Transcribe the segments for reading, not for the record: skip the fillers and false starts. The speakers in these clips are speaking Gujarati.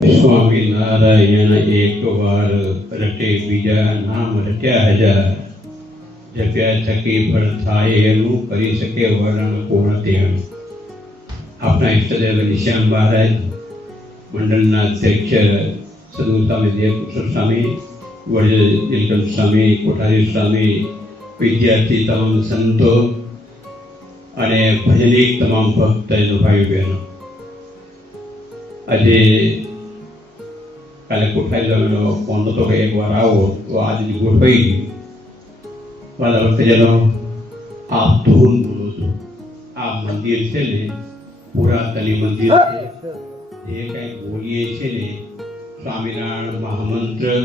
સ્વામિનારાયણ એક વાર રટે બીજા નામ રટ્યા હજાર, જપ્યા થકી ફળ થાય એનું કરી શકે વર્ણન કોણ તેનું. આપણા ઈષ્ટદેવ નિશ્યામ મહારાજ, મંડળના અધ્યક્ષ સદુ સ્વામી દેવકૃષ્ણ સ્વામી, વડીલ નીલકંઠ સ્વામી, કોઠારી સ્વામી, વિદ્યાર્થી તમામ સંતો અને ભજનિક તમામ ભક્ત ભાઈ બહેનો, આજે કાલે કોઠારી સ્વામીનો ફોન હતો કે એકવાર આવો, તો આજે ગોઠવાઈ ગયું. વાલા ભક્તજનો, આ ધૂન બોલો છો. આ મંદિર છે ને, પુરાતની મંદિર છે. જે કંઈ બોલીએ છે ને સ્વામિનારાયણ મહામંત્ર,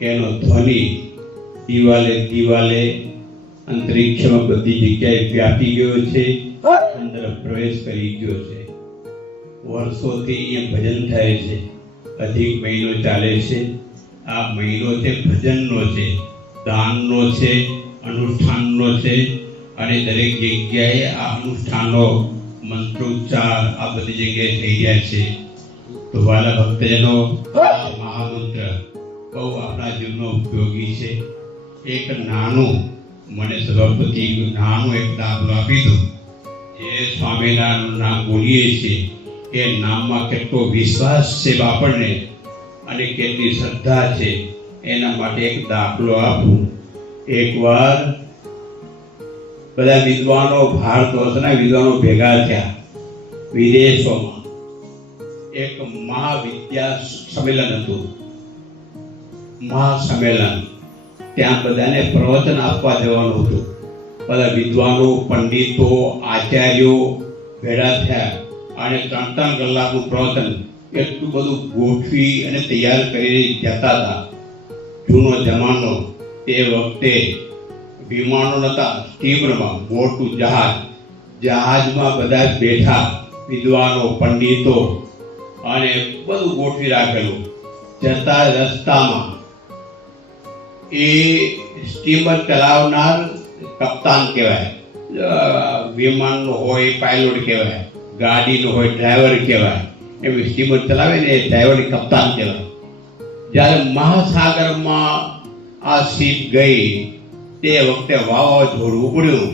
એનો ધ્વનિ દિવાલે દિવાલે અંતરિક્ષમાં બધી જગ્યાએ વ્યાપી ગયો છે, અંદર પ્રવેશ કરી ગયો છે. વર્ષોથી અહીંયા ભજન થાય છે. અધિક મહિનો ચાલે છે. આ મહિનો છે ભજનનો છે, દાનનો છે, અનુષ્ઠાનનો છે. અને દરેક જગ્યાએ આ અનુષ્ઠાનો મંત્રોચ્ચાર આ બધી જગ્યાએ થઈ રહ્યા છે. તો વાલા ભક્તજનો, આ મહામંત્ર બહુ આપણા જીવનનો ઉપયોગી છે. એક નાનું મને સભાપતિ નાનું એક દાખલો આપી દો. જે સ્વામિનારાયણનું નામ બોલીએ છીએ એ નામમાં કેટલો વિશ્વાસ છે આપણને અને કેટલી શ્રદ્ધા છે, એના માટે એક દાખલો આપું. એકવાર બધા વિદ્વાનો, ભારત વર્ષના વિદ્વાનો ભેગા થયા વિદેશોમાં. એક મહાવિદ્યા સંમેલન હતું, મહાસંમેલન. ત્યાં બધાને પ્રવચન આપવા જવાનું હતું. બધા વિદ્વાનો, પંડિતો, આચાર્યો ભેગા થયા અને 3-3 કલાકનું પ્રવચન એટલું બધું ગોઠવી અને તૈયાર કરી જતા હતા. જૂનો જમાનો, તે વખતે વિમાનો નહોતા, સ્ટીમરમાં મોટું જહાજમાં બધા બેઠા વિદ્વાનો, પંડિતો અને બધું ગોઠવી રાખેલું. જતા રસ્તામાં એ સ્ટીમર ચલાવનાર કપ્તાન કહેવાય, વિમાનનો હોય પાયલોટ કહેવાય, ગાડીનો હોય ડ્રાઈવર કહેવાય. એમ સ્ટીમર ચલાવે ને એ ડ્રાઈવરની કપ્તાન કહેવાય. જ્યારે મહાસાગરમાં આ શીપ ગઈ તે વખતે વાવાઝોડું ઉપડ્યું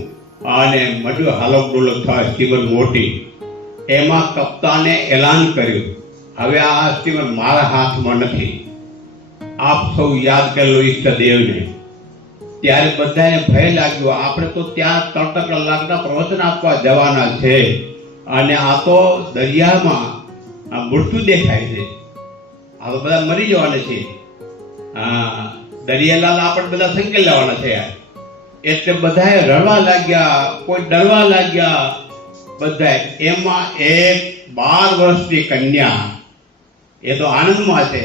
અને મળ્યું હાલકડોલક થવા સ્ટીમર મોટી. એમાં કપ્તાને એલાન કર્યું, હવે આ સ્ટીમર મારા હાથમાં નથી, આપ સૌ યાદ કરેલો ઈષ્ટદેવને. ત્યારે બધાને ભય લાગ્યો, આપણે તો ત્યાં 3 કલાકના પ્રવચન આપવા જવાના છે અને આ તો દરિયામાં આ મૃત્યુ દેખાય છે, આ તો બધા મરી જવાના છે. દરિયાલાલ આપણે બધા સંકેલ લેવાના છે. એટલે બધાએ રડવા લાગ્યા, કોઈ ડરવા લાગ્યા બધા. એમાં એક 12 વર્ષની કન્યા, એ તો આનંદમાં છે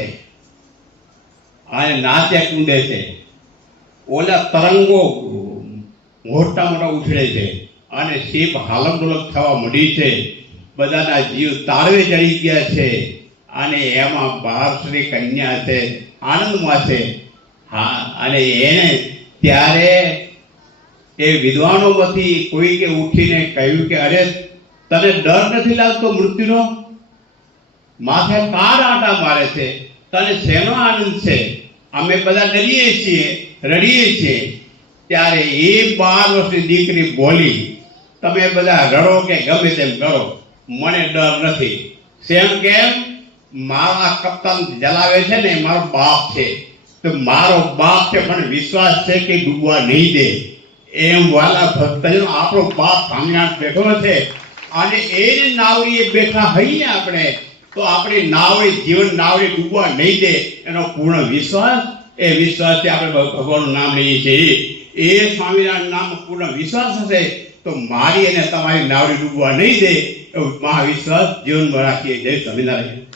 અને નાચે કૂદે છે. ઓલા તરંગો મોટા મોટા ઉછળે છે અને શીપ હાલકડોલક થવા માંડી છે. બધાના જીવ તાળવે ચડી ગયા છે અને એમાં 12 વર્ષની કન્યા છે, આનંદમાં છે. હા, અને એને ત્યારે એ વિદ્વાનોમાંથી કોઈકે ઉઠીને કહ્યું કે અરે તને ડર નથી લાગતો મૃત્યુનો? માથે કાર આંટા મારે છે, તને શેનો આનંદ છે? અમે બધા ડરીએ છીએ, રડીએ છીએ. ત્યારે એ 12 વર્ષની દીકરી બોલી, તમે બધા રડો કે ગમે તેમ કરો, મને ડર નથી. શેમ? કેમ? મારા કપ્તાન જલાવે છે ને મારો બાપ છે, તો મારો બાપ છે પણ વિશ્વાસ છે કે ડૂબવા નહીં દે. એમ વાલા ભક્તજનો, આપણો બાપ સ્વામિનારાયણ બેઠો છે અને એ નાવડીએ બેઠા હઈએ આપણે, તો આપણી નાવડી, જીવન નાવડી ડૂબવા નહીં દે, એનો પૂર્ણ વિશ્વાસ. એ વિશ્વાસથી આપણે ભગવાનનું નામ લઈએ છીએ. એ સ્વામિનારાયણ નામ પૂર્ણ વિશ્વાસ હશે તો મારી અને તમારી નાવડી ડૂબવા નહીં દે, એવો મહાવિશ્વાસ જીવનમાં રાખીએ. જય સ્વામિનારાયણ.